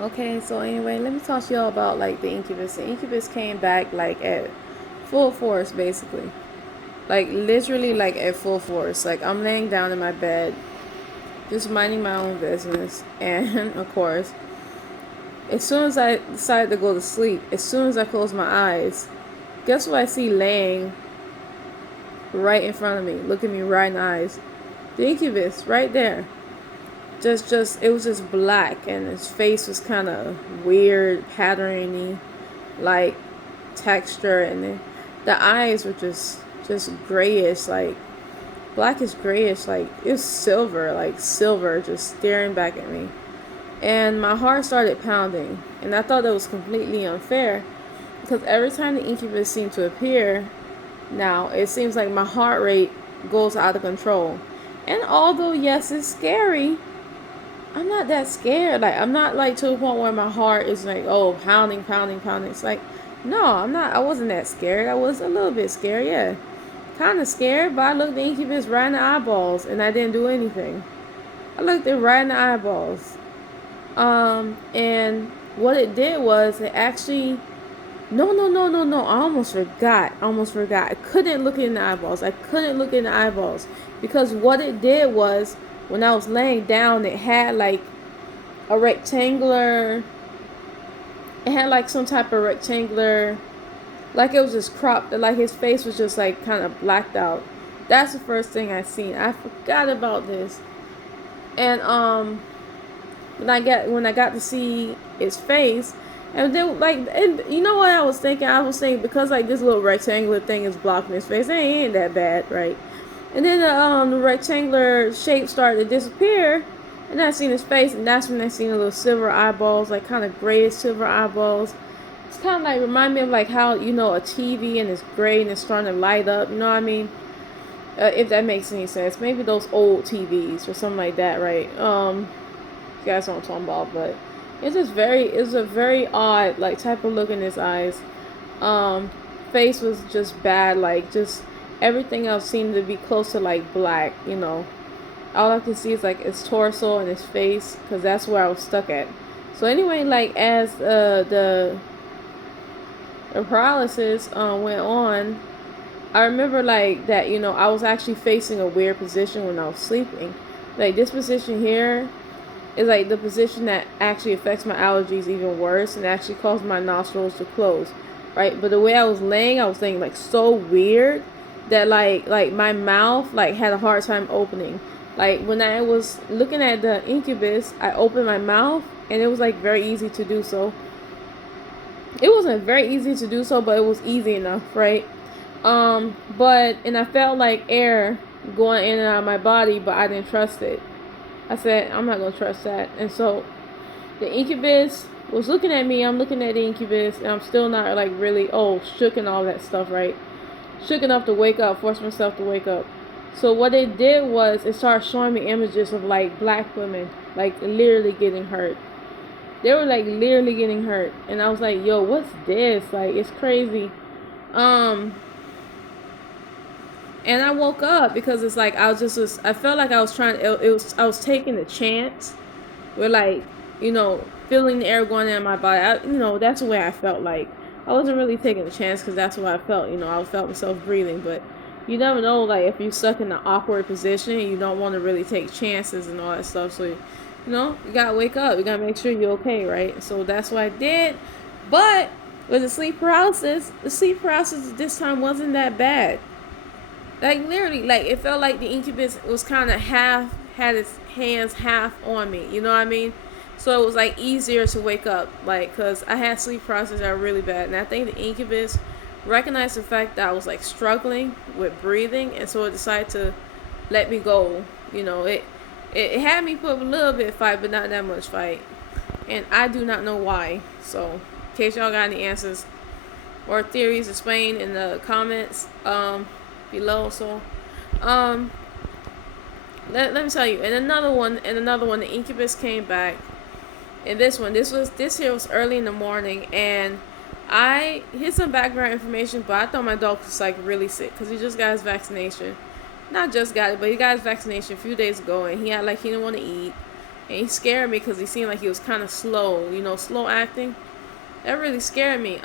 Okay, so anyway, let me talk to y'all about like the Incubus. The Incubus came back like at full force, basically. Like literally, like at full force. Like I'm laying down in my bed, just minding my own business, and of course, as soon as I decided to go to sleep, as soon as I closed my eyes, guess what I see laying right in front of me, looking me right in the eyes? The Incubus, right there. Just it was just black, and his face was kind of weird, patterny, like texture, and the eyes were just grayish, like blackish grayish, like it was silver, like silver, just staring back at me. And my heart started pounding, and I thought that was completely unfair because every time the incubus seemed to appear, now it seems like my heart rate goes out of control. And although yes, it's scary, I'm not that scared. Like I'm not like to a point where my heart is like, oh, pounding, pounding, pounding. It's like, no, I'm not. I wasn't that scared. I was a little bit scared, yeah, kind of scared. But I looked the incubus right in the eyeballs, and I didn't do anything. I looked it right in the eyeballs. And what it did was it actually, no, no, no, no, no. I almost forgot. I almost forgot. I couldn't look in the eyeballs. I couldn't look in the eyeballs because what it did was when I was laying down, it had like a rectangular. It had like some type of rectangular, like it was just cropped. Like his face was just like kind of blacked out. That's the first thing I seen. I forgot about this, and when I got to see his face, and then like, and you know what I was thinking? I was thinking because like this little rectangular thing is blocking his face, it ain't that bad, right? And then the rectangular shape started to disappear, and I seen his face, and that's when I seen the little silver eyeballs, like kind of grayish silver eyeballs. It's kind of like remind me of like how a TV and it's gray and it's starting to light up. You know what I mean? If that makes any sense, maybe those old TVs or something like that, right? You guys know what I'm talking about, but it's a very odd like type of look in his eyes. Um, Face was just bad, like just everything else seemed to be close to like black. All I can see is like his torso and his face, because that's where I was stuck at. So anyway, like as the paralysis went on, I remember like that. I was actually facing a weird position when I was sleeping. Like this position here is like the position that actually affects my allergies even worse and actually caused my nostrils to close, right? But the way I was laying, I was laying like so weird that like my mouth like had a hard time opening. Like when I was looking at the incubus, I opened my mouth and it was like very easy to do so. It wasn't very easy to do so, but it was easy enough, right? But and I felt like air going in and out of my body, but I didn't trust it. I said, I'm not gonna trust that. And so the incubus was looking at me, I'm looking at the incubus, and I'm still not like really shook and all that stuff, right? Shook enough to wake up, force myself to wake up. So what it did was it started showing me images of like black women like literally getting hurt. They were like literally getting hurt. And I was like, yo, what's this? Like it's crazy. Um and I woke up because it's like I felt like I was trying it was I was taking a chance. We're like, feeling the air going in my body. That's the way I felt. Like I wasn't really taking a chance because that's what I felt. I felt myself breathing, but you never know. Like if you're stuck in an awkward position, you don't want to really take chances and all that stuff. So, you gotta wake up. You gotta make sure you're okay, right? So that's what I did. But with the sleep paralysis this time wasn't that bad. Like literally, like it felt like the incubus was kind of half had its hands half on me. You know what I mean? So it was like easier to wake up, like because I had sleep paralysis that were really bad, and I think the incubus recognized the fact that I was like struggling with breathing, and so it decided to let me go. It had me put up a little bit of fight, but not that much fight, and I do not know why. So in case y'all got any answers or theories, explain in the comments below. So um let me tell you, and another one, the incubus came back, and this here was early in the morning, and I here's some background information, but I thought my dog was like really sick because he just got his vaccination. Not just got it, but he got his vaccination a few days ago, and he didn't want to eat. And he scared me because he seemed like he was kind of slow, slow acting. That really scared me.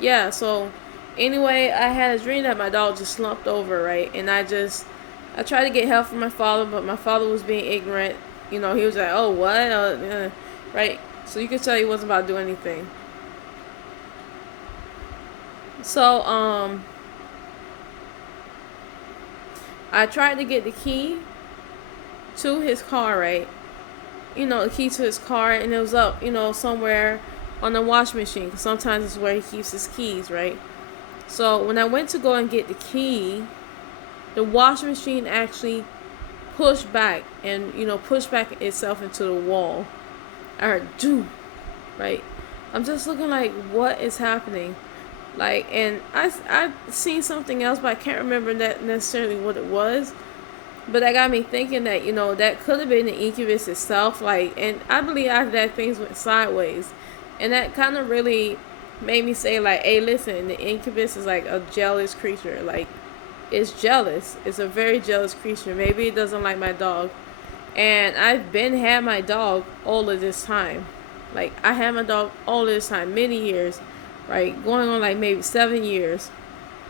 Yeah, so anyway, I had a dream that my dog just slumped over, right? And I tried to get help from my father, but my father was being ignorant. He was like, oh, what? Right? So you could tell he wasn't about to do anything. So, I tried to get the key to his car, right? The key to his car, and it was up, somewhere on the wash machine. Because sometimes it's where he keeps his keys, right? So when I went to go and get the key, the wash machine actually pushed back and, pushed back itself into the wall. I heard, do, right? I'm just looking like, what is happening? Like, and I seen something else, but I can't remember that necessarily what it was. But that got me thinking that, that could have been the Incubus itself. Like, and I believe after that, things went sideways. And that kind of really made me say, like, hey, listen, the Incubus is like a jealous creature. Like, it's jealous. It's a very jealous creature. Maybe it doesn't like my dog. And I've had my dog all of this time. Like, I had my dog all of this time, many years, right? Going on like maybe 7 years.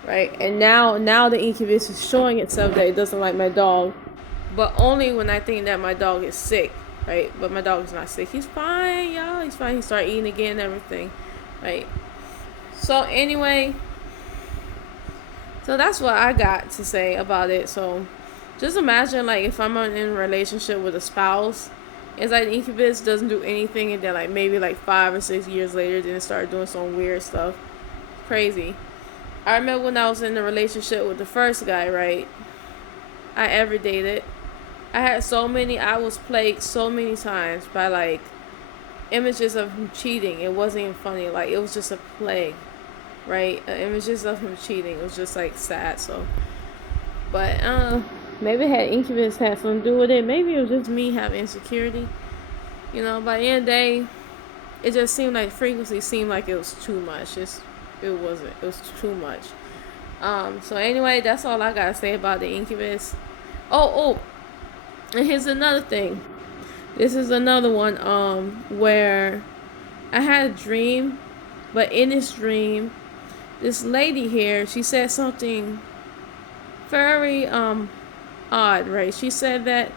Right, and now the Incubus is showing itself that it doesn't like my dog, but only when I think that my dog is sick, right? But my dog is not sick. He's fine, y'all. He's fine. He started eating again and everything, right? So anyway, so that's what I got to say about it. So just imagine, like, if I'm in a relationship with a spouse, it's like the Incubus doesn't do anything, and then like maybe like 5 or 6 years later, then it started doing some weird stuff. Crazy. I remember when I was in a relationship with the first guy, right? I ever dated. I was plagued so many times by like images of him cheating. It wasn't even funny. Like, it was just a plague, right? Images of him cheating. It was just like sad. So, but maybe Incubus had something to do with it. Maybe it was just me having insecurity. By the end of the day, it just seemed like frequency seemed like it was too much. It wasn't. It was too much. So anyway, that's all I gotta say about the Incubus. Oh, and here's another thing. This is another one, where I had a dream, but in this dream, this lady here, she said something very, odd, right? She said that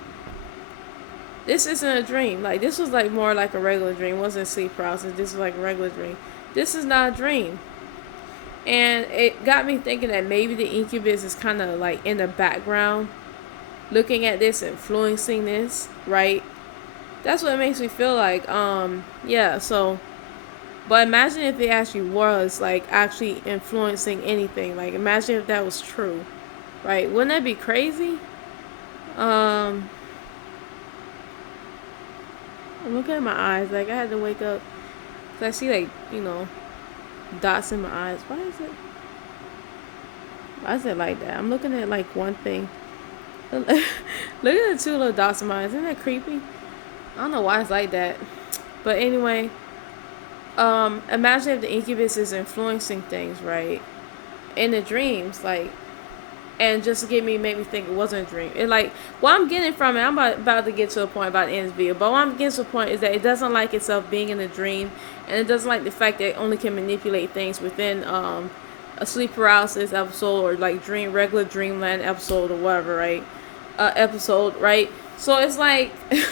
this isn't a dream. Like, this was like more like a regular dream. It wasn't sleep paralysis. This was like a regular dream. This is not a dream. And it got me thinking that maybe the Incubus is kind of like in the background, looking at this, influencing this, right? That's what it makes me feel like. Yeah, so, but imagine if it actually was like actually influencing anything. Like, imagine if that was true, right? Wouldn't that be crazy? I'm looking at my eyes. Like, I had to wake up because I see, like, dots in my eyes. Why is it like that? I'm looking at like one thing. Look at the two little dots in my eyes. Isn't that creepy? I don't know why it's like that. But anyway, imagine if the Incubus is influencing things, right? In the dreams, like, and just make me think it wasn't a dream. It, like, what I'm getting from it, I'm about to get to a point about the end of this video, but what I'm getting to a point is that it doesn't like itself being in a dream, and it doesn't like the fact that it only can manipulate things within a sleep paralysis episode, or like regular dreamland episode, or whatever, right? Episode, right? So it's like, when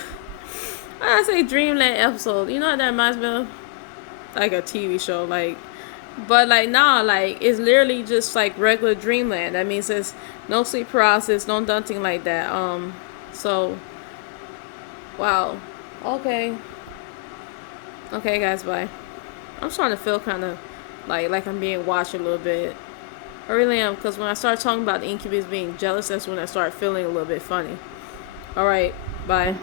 I say dreamland episode, you know what that reminds me of? Like a TV show, like. But like, nah, like, it's literally just like regular dreamland. That means there's no sleep paralysis, no nothing like that. So, wow. Okay, guys, bye. I'm starting to feel kind of like I'm being watched a little bit. I really am, because when I start talking about the Incubus being jealous, that's when I start feeling a little bit funny. Alright, bye.